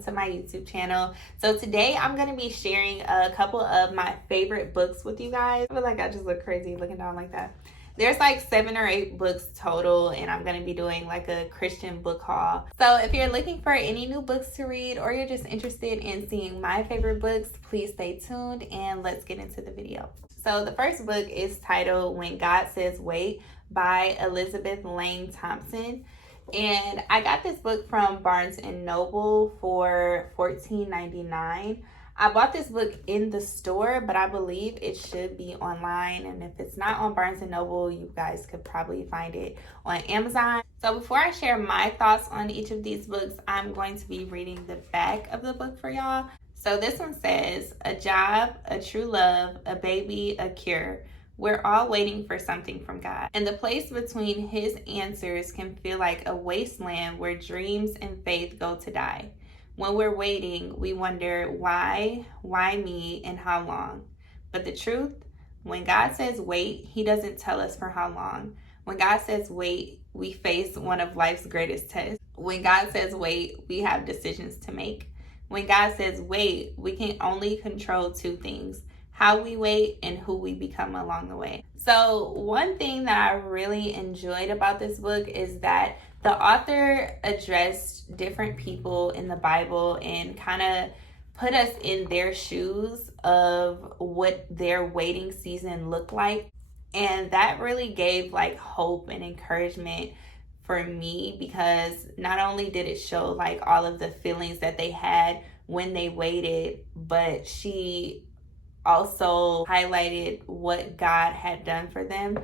welcome to my YouTube channel. So today I'm going to be sharing a couple of my favorite books with you guys. I feel like I just look crazy looking down like that. There's like 7 or 8 books total, and I'm going to be doing like a Christian book haul. So if you're looking for any new books to read, or you're just interested in seeing my favorite books, please stay tuned and let's get into the video. So the first book is titled When God Says Wait by Elizabeth Lane Thompson. And I got this book from Barnes & Noble for $14.99. I bought this book in the store, but I believe it should be online. And if it's not on Barnes & Noble, you guys could probably find it on Amazon. So before I share my thoughts on each of these books, I'm going to be reading the back of the book for y'all. So this one says, a job, a true love, a baby, a cure. We're all waiting for something from God. And the place between his answers can feel like a wasteland where dreams and faith go to die. When we're waiting, we wonder why me, and how long. But the truth, when God says wait, he doesn't tell us for how long. When God says wait, we face one of life's greatest tests. When God says wait, we have decisions to make. When God says wait, we can only control 2 things: how we wait and who we become along the way. So one thing that I really enjoyed about this book is that the author addressed different people in the Bible and kind of put us in their shoes of what their waiting season looked like. And that really gave like hope and encouragement for me, because not only did it show like all of the feelings that they had when they waited, but she also highlighted what God had done for them.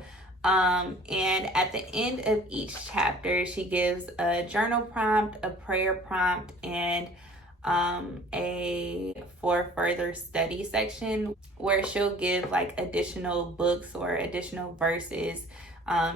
And at the end of each chapter, she gives a journal prompt, a prayer prompt, and a for further study section where she'll give like additional books or additional verses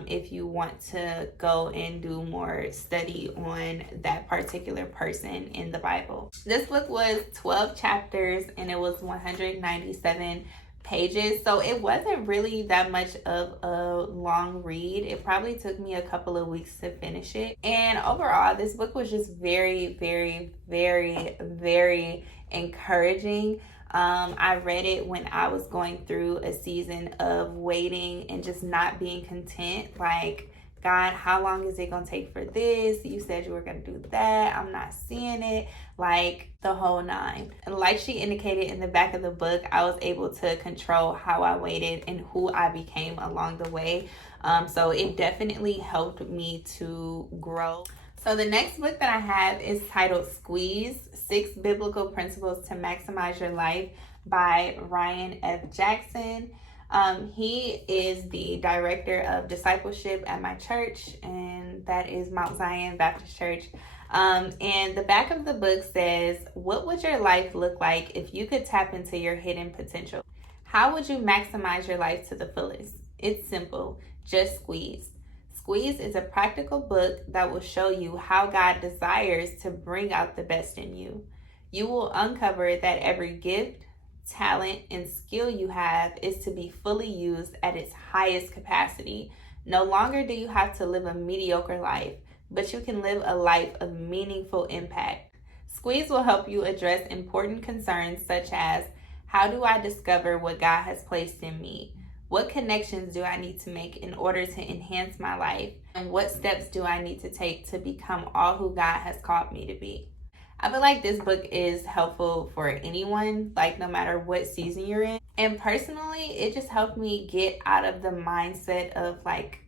if you want to go and do more study on that particular person in the Bible. This book was 12 chapters and it was 197 pages, so it wasn't really that much of a long read. It probably took me a couple of weeks to finish it. And overall, this book was just very, very, very, very encouraging. I read it when I was going through a season of waiting and just not being content. Like, God, how long is it going to take for this? You said you were going to do that. I'm not seeing it. Like, the whole 9. And like she indicated in the back of the book, I was able to control how I waited and who I became along the way. So it definitely helped me to grow. So the next book that I have is titled Squeeze, 6 Biblical Principles to Maximize Your Life by Ryan F. Jackson. He is the director of discipleship at my church, and that is Mount Zion Baptist Church. And the back of the book says, what would your life look like if you could tap into your hidden potential? How would you maximize your life to the fullest? It's simple, just squeeze. Squeeze is a practical book that will show you how God desires to bring out the best in you. You will uncover that every gift, talent, and skill you have is to be fully used at its highest capacity. No longer do you have to live a mediocre life, but you can live a life of meaningful impact. Squeeze will help you address important concerns such as, how do I discover what God has placed in me? What connections do I need to make in order to enhance my life? And what steps do I need to take to become all who God has called me to be? I feel like this book is helpful for anyone, like no matter what season you're in. And personally, it just helped me get out of the mindset of like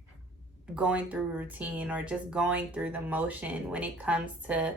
going through routine or just going through the motion when it comes to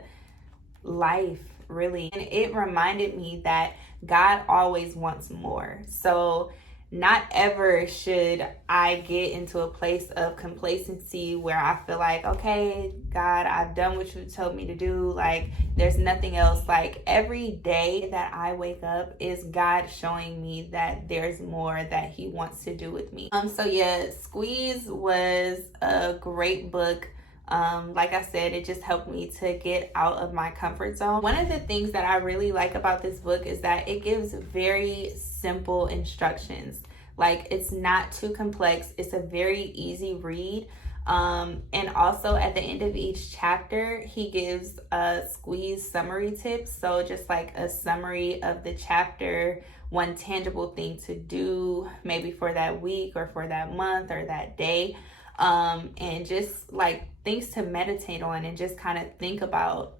life, really. And it reminded me that God always wants more. So not ever should I get into a place of complacency where I feel like, okay, God, I've done what you told me to do. Like, there's nothing else. Like, every day that I wake up is God showing me that there's more that he wants to do with me. So yeah, Squeeze was a great book. Like I said, it just helped me to get out of my comfort zone. One of the things that I really like about this book is that it gives very simple instructions. Like, it's not too complex. It's a very easy read. And also at the end of each chapter, he gives a squeeze summary tips. So just like a summary of the chapter, one tangible thing to do, maybe for that week or for that month or that day. And just like things to meditate on and just kind of think about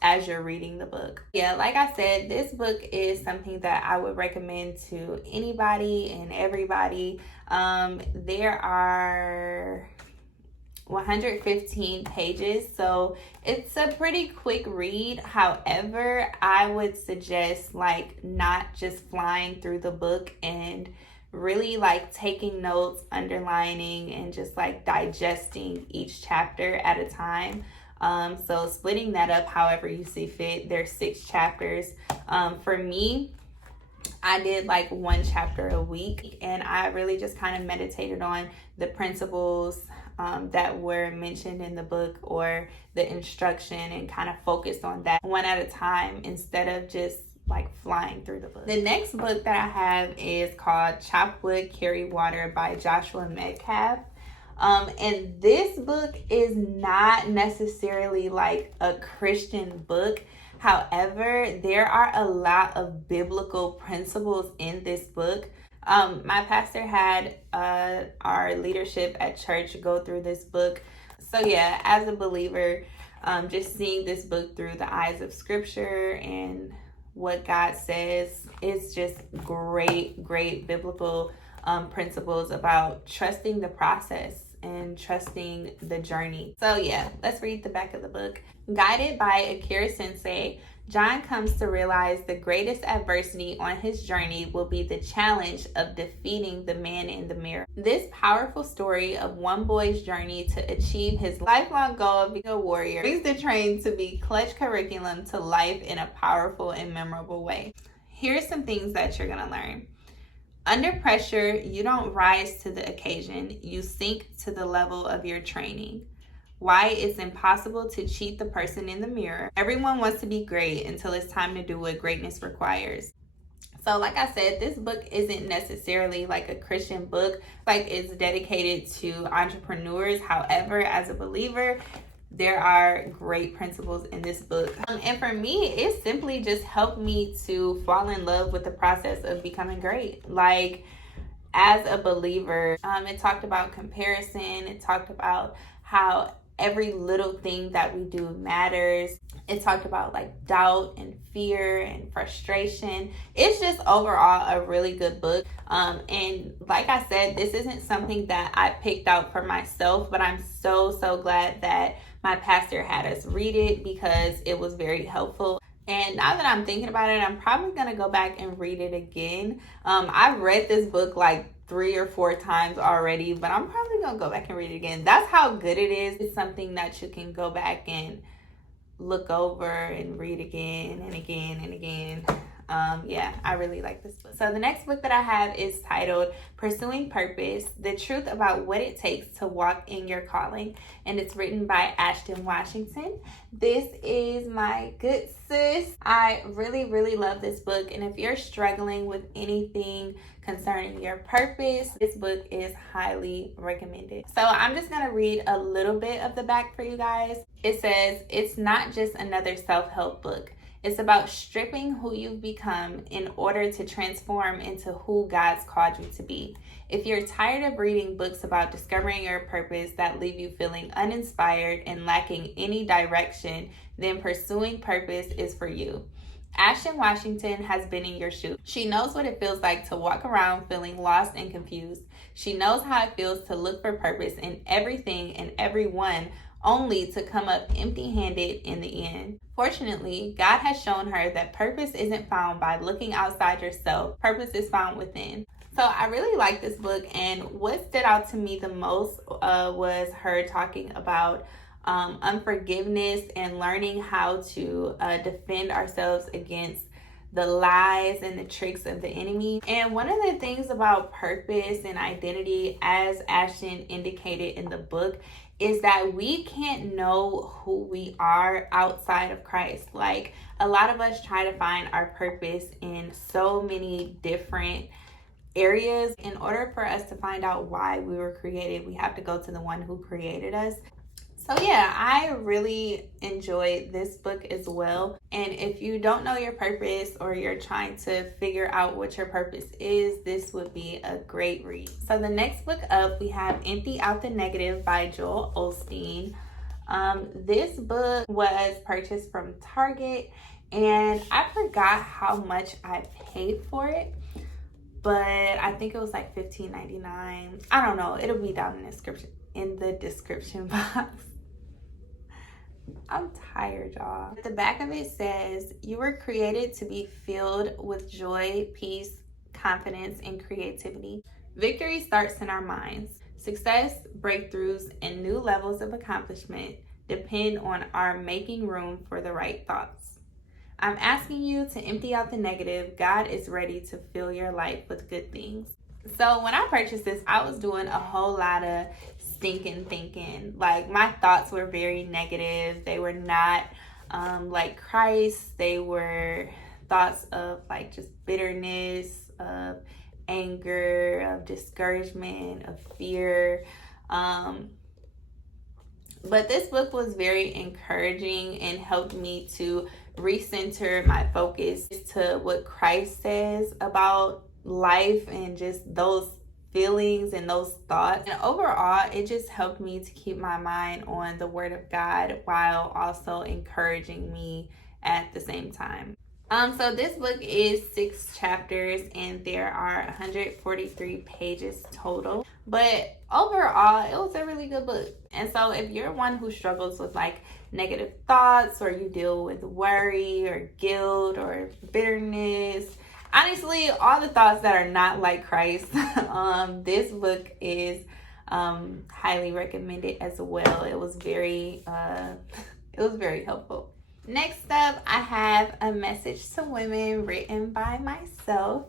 as you're reading the book. Yeah, like I said, this book is something that I would recommend to anybody and everybody. There are 115 pages, so it's a pretty quick read. However, I would suggest like not just flying through the book and really like taking notes, underlining, and just like digesting each chapter at a time. So splitting that up however you see fit. There's 6 chapters. For me, I did like 1 chapter a week, and I really just kind of meditated on the principles that were mentioned in the book or the instruction, and kind of focused on that one at a time instead of just like flying through the book. The next book that I have is called Chopwood, Carry Water by Joshua Metcalf. And this book is not necessarily like a Christian book. However, there are a lot of biblical principles in this book. My pastor had our leadership at church go through this book. So yeah, as a believer, just seeing this book through the eyes of scripture and what God says, it's just great biblical principles about trusting the process and trusting the journey. So yeah, let's read the back of the book. Guided by Akira Sensei, John comes to realize the greatest adversity on his journey will be the challenge of defeating the man in the mirror. This powerful story of one boy's journey to achieve his lifelong goal of being a warrior brings the train to be clutch curriculum to life in a powerful and memorable way. Here's some things that you're going to learn. Under pressure, you don't rise to the occasion, you sink to the level of your training. Why it's impossible to cheat the person in the mirror. Everyone wants to be great until it's time to do what greatness requires. So like I said, this book isn't necessarily like a Christian book. Like, it's dedicated to entrepreneurs. However, as a believer, there are great principles in this book. And for me, it simply just helped me to fall in love with the process of becoming great. Like, as a believer, it talked about comparison. It talked about how every little thing that we do matters. It talked about like doubt and fear and frustration. It's just overall a really good book. And like I said, this isn't something that I picked out for myself, but I'm so glad that my pastor had us read it because it was very helpful. And now that I'm thinking about it, I'm probably going to go back and read it again. I've read this book like 3 or 4 times already, but I'm probably going to go back and read it again. That's how good it is. It's something that you can go back and look over and read again and again and again. Yeah, I really like this book. So the next book that I have is titled Pursuing Purpose, The Truth About What It Takes to Walk in Your Calling. And it's written by Ashton Washington. This is my good sis. I really love this book. And if you're struggling with anything concerning your purpose, this book is highly recommended. So I'm just going to read a little bit of the back for you guys. It says, it's not just another self-help book. It's about stripping who you've become in order to transform into who God's called you to be. If you're tired of reading books about discovering your purpose that leave you feeling uninspired and lacking any direction, then Pursuing Purpose is for you. Ashton Washington has been in your shoes. She knows what it feels like to walk around feeling lost and confused. She knows how it feels to look for purpose in everything and everyone, only to come up empty-handed in the end. Fortunately, God has shown her that purpose isn't found by looking outside yourself. Purpose is found within. So I really like this book, and what stood out to me the most was her talking about unforgiveness and learning how to defend ourselves against the lies and the tricks of the enemy. And one of the things about purpose and identity, as Ashton indicated in the book, is that we can't know who we are outside of Christ. Like, a lot of us try to find our purpose in so many different areas. In order for us to find out why we were created, we have to go to the one who created us. So yeah, I really enjoyed this book as well. And if you don't know your purpose or you're trying to figure out what your purpose is, this would be a great read. So the next book up, we have Empty Out the Negative by Joel Osteen. This book was purchased from Target, and I forgot how much I paid for it, but I think it was like $15.99. I don't know. It'll be down in the description box. I'm tired, y'all. At the back of it says, you were created to be filled with joy, peace, confidence, and creativity. Victory starts in our minds. Success, breakthroughs, and new levels of accomplishment depend on our making room for the right thoughts. I'm asking you to empty out the negative. God is ready to fill your life with good things. So when I purchased this, I was doing a whole lot of stinking thinking. Like, my thoughts were very negative. They were not like Christ. They were thoughts of like just bitterness, of anger, of discouragement, of fear. But this book was very encouraging and helped me to recenter my focus to what Christ says about life and just those feelings and those thoughts. And overall, it just helped me to keep my mind on the Word of God while also encouraging me at the same time. So this book is 6 chapters and there are 143 pages total. But overall, it was a really good book. And so if you're one who struggles with like negative thoughts, or you deal with worry or guilt or bitterness, honestly, all the thoughts that are not like Christ, this book is highly recommended as well. It was very helpful. Next up, I have A Message to Women, written by myself.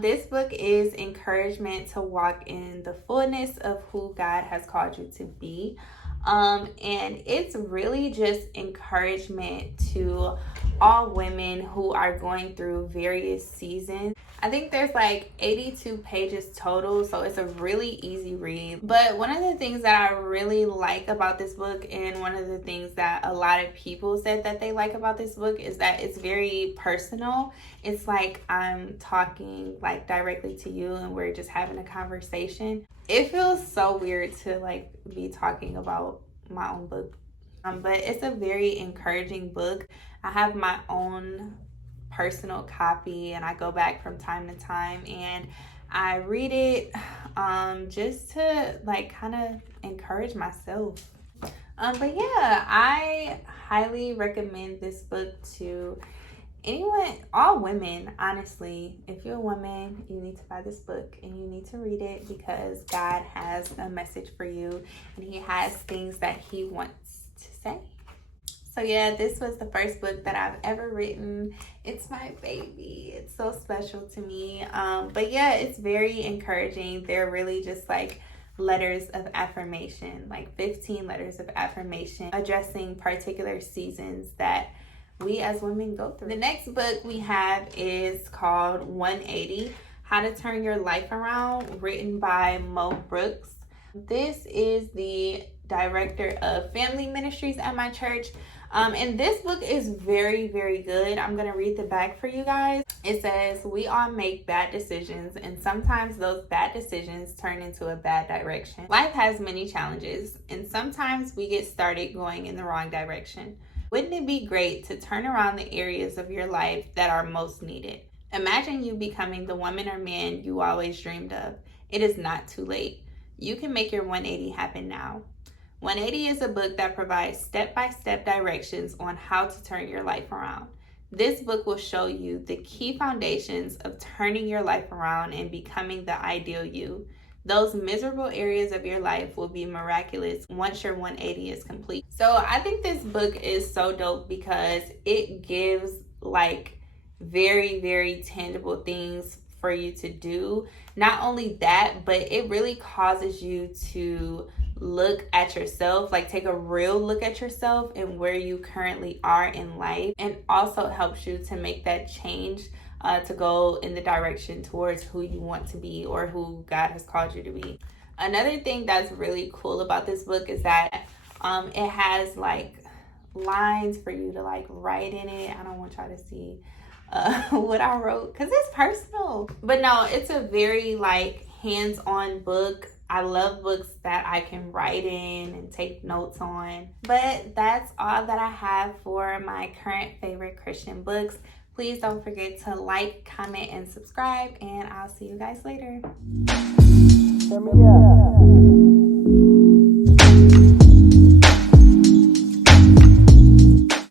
This book is encouragement to walk in the fullness of who God has called you to be. And it's really just encouragement to all women who are going through various seasons. I think there's like 82 pages total, so it's a really easy read. But one of the things that I really like about this book, and one of the things that a lot of people said that they like about this book, is that it's very personal. It's like I'm talking like directly to you and we're just having a conversation. It feels so weird to like be talking about my own book. But it's a very encouraging book. I have my own personal copy and I go back from time to time and I read it just to like kind of encourage myself. But yeah, I highly recommend this book to anyone, all women, honestly. If you're a woman, you need to buy this book and you need to read it, because God has a message for you and he has things that he wants to say. So yeah, this was the first book that I've ever written. It's my baby. It's so special to me. But yeah, it's very encouraging. They're really just like letters of affirmation, like 15 letters of affirmation addressing particular seasons that we as women go through. The next book we have is called 180, How to Turn Your Life Around, written by Mo Brooks. This is the director of family ministries at my church. And this book is very, very good. I'm going to read the back for you guys. It says, we all make bad decisions, and sometimes those bad decisions turn into a bad direction. Life has many challenges, and sometimes we get started going in the wrong direction. Wouldn't it be great to turn around the areas of your life that are most needed? Imagine you becoming the woman or man you always dreamed of. It is not too late. You can make your 180 happen now. 180 is a book that provides step-by-step directions on how to turn your life around. This book will show you the key foundations of turning your life around and becoming the ideal you. Those miserable areas of your life will be miraculous once your 180 is complete. So I think this book is so dope because it gives like very, very tangible things for you to do. Not only that, but it really causes you to look at yourself, like take a real look at yourself and where you currently are in life, and also helps you to make that change to go in the direction towards who you want to be or who God has called you to be. Another thing that's really cool about this book is that it has like lines for you to like write in it. I don't want y'all to see what I wrote because it's personal. But no, it's a very like hands-on book. I love books that I can write in and take notes on. But that's all that I have for my current favorite Christian books. Please don't forget to like, comment, and subscribe, and I'll see you guys later.